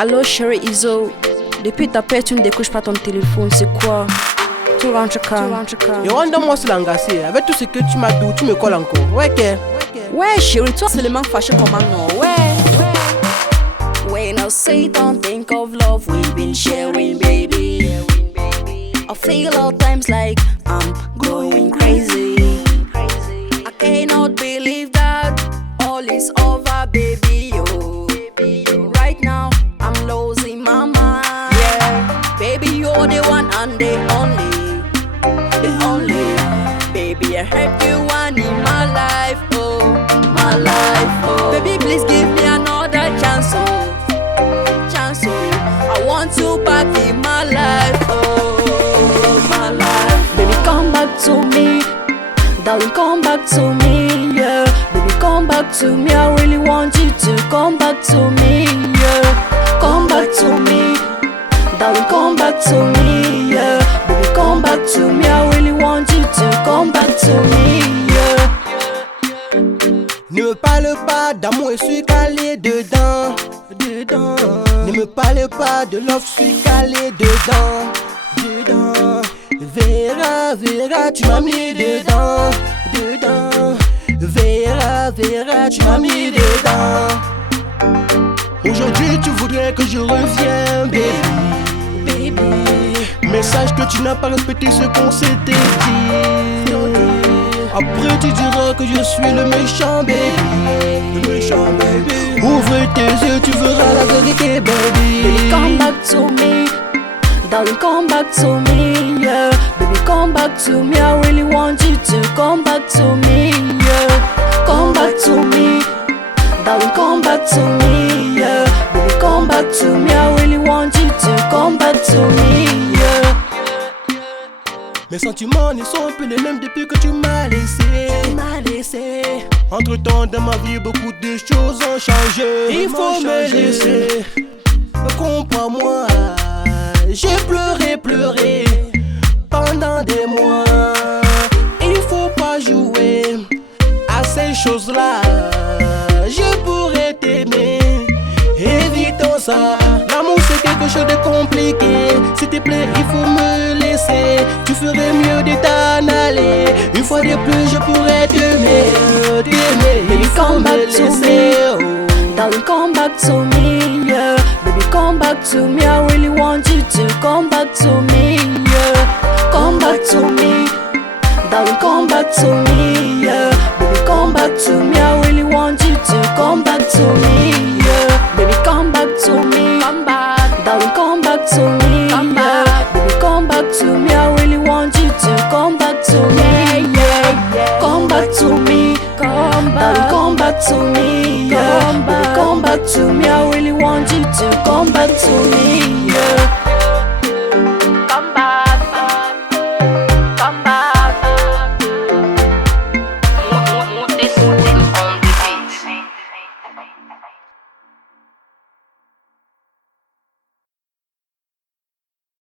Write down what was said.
Allô chérie Iso, depuis ta père tu ne décroches pas ton téléphone, c'est quoi? Tu rentres quand? Yo, moi c'est l'angassé. Avec tout ce que tu m'as dit, tu me colles encore. Ouais, ouais chérie, toi seulement fâché comment non? Ouais. When I say don't think of love we've been sharing, baby, I feel all times like I'm going crazy. I cannot believe that all is over, baby. Yo, right now I'm losing my mind. Yeah, baby, you're the one and the only, baby. I heard you one in my life, oh, my life, oh. Baby, please give me another chance, oh, I want you back in my life, oh, my life. Baby, come back to me, darling, come back to me, yeah. Baby, come back to me, I really want you to come back to me, yeah. Come back to me, darling, come back to me, yeah. Baby, come back to me, I really want you to come back to me, yeah. Ne me parle pas d'amour, je suis calé dedans. Ne me parle pas de love, je suis calé dedans. Vera, tu m'as mis dedans. Vera, tu m'as mis dedans. Aujourd'hui tu voudrais que je revienne, baby. Mais sache que tu n'as pas respecté ce qu'on s'était dit. Après tu diras que je suis le méchant, baby. Ouvre tes yeux, tu verras la vérité, baby. Baby, come back to me, darling, come back to me, yeah. Baby, come back to me, I really want you to come back to me, yeah. Come back to me, darling, come back to me, yeah. Baby, come back to me, I really want you to come back to me, yeah. Mes sentiments ne sont plus les mêmes depuis que tu m'as laissé. Entre temps dans ma vie beaucoup de choses ont changé. Il faut me laisser. Comprends-moi. J'ai pleuré pendant des mois. Il faut pas jouer à ces choses-là. Je pourrais t'aimer, évitons ça. L'amour c'est quelque chose de compliqué. S'il te plaît, il faut me laisser. Tu ferais mieux de t'en aller. Une fois de plus, je pourrais t'aimer. Baby, come back to me, darling, come back to me, yeah. Baby, come back to me, I really want you to come back to me, yeah. Come back to me, darling, come back to me, yeah. Baby, come back to me, I really want you to come back to me, yeah. Baby, come back to me, darling, come back to me, yeah. Baby, come back to me, I really want you to come back to me, yeah. Come back to me, darling, come back to me, yeah. Baby, come back to me, I really want you to come back to me, yeah.